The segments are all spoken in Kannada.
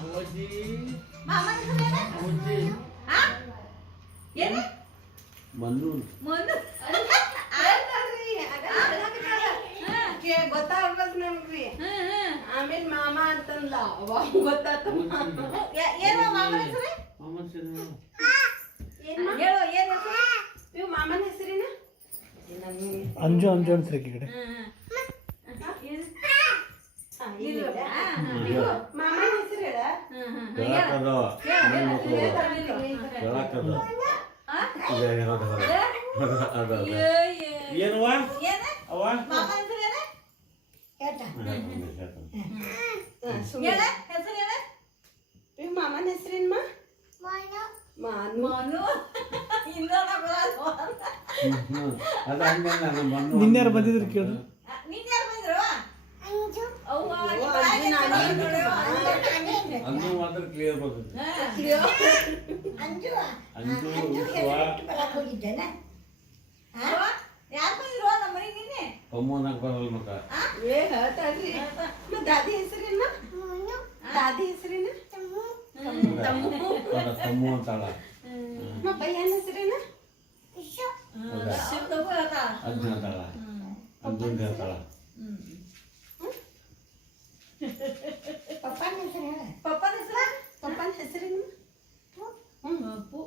ಅವಧಿ ಮಾಮನ ಹೆಸರೇನ? ಅವಧಿ ಆ? ಏನ? ಮನ್ನು ಮನು. ಗೊತ್ತಾಗ್ಬೇಕು ನಮ್ಗ್ರಿ. ಆಮೇಲೆ ಮಾಮ ಅಂತಂದ್ಲ ಅವಾಗ ಗೊತ್ತಾತ. ಏನು ಮಾಮನ ಹೆಸರು? ಮಾಮನ ಹೆಸರು ಹೇಳು ಏನು ಹೆಸರು? ಇವ್ ಮಾಮನ ಹೆಸರಿನ ಅಂಜು ಅಂಜು ಅಂತ ಈ ಕಡೆ ಮಾಮನ ಹೆಸರು ಹೇಳ. ಹೇಳಕ್ಕದ ಹೇಳಕ್ಕದ ಅದ ಏನವ ಅವ ಮಾಮನ ಹೆಸರೇನ? ಹೇಳ ಹೆಸರು ಹೇಳ. ಇವ್ ಮಾಮನ ಹೆಸರೇನ್ಮ? ಮಾನು. ಮನು. ಇನ್ನೊಂದು ಬರಲ್ಲ. ಅದ ಹಂಗೆ ನಾನು ಮಣ್ಣು ನಿನ್ಯಾರು ಬಂದಿದ್ರು ಕೇಳ್ರಿ ನೀನ್ ಯಾರು ಬಂದ್ರು? ಅವ್ವ, ಅಂದು ಮಾತ್ರ ಕ್ಲಿಯರ್ ಬರ್ತದೆ ಅಂಜು ಅಂಜು ಅವ್ವ, ಯಾರು ಬಂದ್ರು ನಮ್ಮ ಮನೆಗೆ ನಿನ್ನೆ? ಕಮ್ಮನಾಗ ಬರಲ್ಲ ಮಕ್ಕ ಏ ಹೇಳ್ತಾಳ್ರಿ. ಮತ್ತ್ ದಾದಿ ಹೆಸರೇನ? ದಾದಿ ಹೆಸರೇನ? ತಮ್ಮು ಅಂತಾಳ ಬಯ್ಯನ ಹೆಸರೇನ? ಶಿವಪ್ರಭು ಹೇಳ್ತಾಳ. ಅದ್ನ ಅಂತಾಳ ಅದ್ನ ಹೇಳ್ತಾಳ ಪಪ್ಪನ ಹೆಸರು ಹೇಳ ಪಪ್ಪನ ಹೆಸರು? ಪಪ್ಪನ ಹೆಸರೇನು? ಅಪ್ಪು.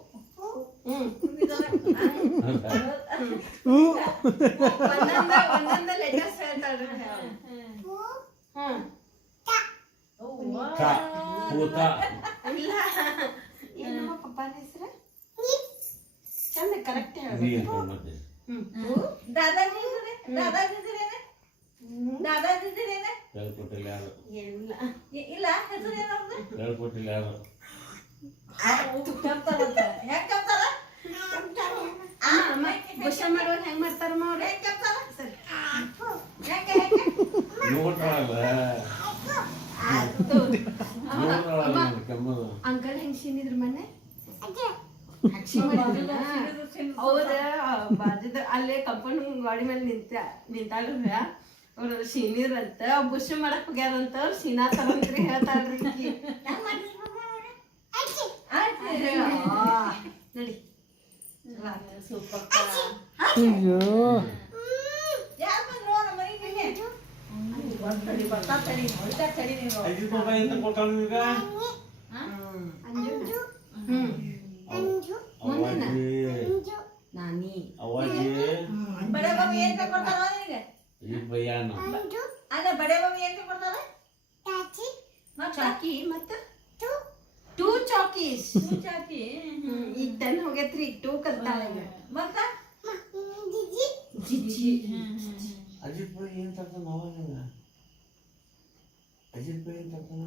ಒಂದೊಂದ ಲೆಟರ್ಸ್ ಹೇಳ್ತಾಳ್ರಿ. ಕ ಪೂತ ಇಲ್ಲ ಏನಮ್ಮ ಪಪ್ಪನ ಹೆಸರು? ಚಂದ ಕರೆಕ್ಟ್ ನೀ ಹೇಳ್ಬೇಕು. ಅಂತ ಮತ್ತೆ ದಾದಾಜಿ ಹೆಸರು? ದಾದಾಜಿ ಹೆಸರೇನ? ದಾದಾಜಿ ಹೆಸರೇನ? ಹೇಳ್ಕೊಟ್ಟಿಲ್ಲ ಯಾರು ಇಲ್ಲ ಇಲ್ಲ ಹೆಸರು ಏನವ್ರದ್ದು? ಹೇಳ್ಕೊಟ್ಟಿಲ್ಲ ಯಾರು ಕೆಪ್ತಾರಂತ. ಹೆಂಗ್ ಕೆಪ್ತಾರ? ಬುಷ ಮಾಡೋರು ಹೆಂಗ್ ಮಾಡ್ತಾರಮ್ಮ ಅವ್ರೆ? ಹೆಂಗ್ ಕೆಪ್ತಾರ? ಸರಿ ಹೆಂಗೆ ಹೆಂಗೆ? ನೋಡ್ತಾಳಲ್ಲ ನೋಡ್ತಾಳಲ್ಲ ಕೆಮ್ಮದು ಅಂಕಲ್ ಹೆಂಗ್ ಶೀನಿದ್ರ ಮನೆ ಹಕ್ಷಿ ಮಾಡಿದ್ರಲ್ಲ. ಹೌದ ಬಾಜುದ ಅಲ್ಲೇ ಕಂಪೌಂಡ್ ಗಾಡಿ ಮೇಲೆ ನಿಂತಾಳ್ರಿ ಅವ್ರ ಶೀನಿದ್ರಂತ ಬುಷ್ ಮಾಡಕ್ ಹೋಗ್ಯಾರಂತ ಅವ್ರು ಶೀನಾತಾರಂತ್ರಿ ಹೇಳ್ತಾಳ್ರಿ ಈಕಿ. ನಡಿ ಸೂಪರ್. ಅಯ್ಯೋ ಯಾರು ಬಂದ್ರು ನಮ್ಮ ಮನೆಗೆ ನಿನ್ನೆ? ತಡಿ ಬರ್ತಾ ತಡಿ ನೋಡ್ತಾ ತಡಿ ನೀವು. ಐದು ರೂಪಾಯಿ ಎಂತ ಕೊಟ್ಟಾಳ ನಿಮ್ಗ ಅಂಜು ಅವಾಜಿ ನಾನಿ ಅವಾಜಿ ಬಡೆ ಬಾಬು ಏನ್ ಕೊಡ್ತಾರ ನಿನಗೆ? ಈ ಬಯ್ಯಾನ ಅಲ್ಲ ಬಡೆ ಬಾಬು ಏನ್ ಕೊಡ್ತಾರ? ಚಾಕಿ ಮತ್ತ ಟೂ ಚಾಕೀಸ್. ಚಾಕಿ. ಈಗ 10 ಹೋಗೈತ್ರಿ, ಈಗ 2 ಕಲ್ತಾಳ ಈಗ. ಮತ್ತ ಜಿಜ್ಜಿ ಅಜಿತ್ ಬೈ ಏನ್ ತರ್ತಾನ ಅವಾಗ ಅಜಿತ್ ಬೈ ಏನ್ ತರ್ತಾನ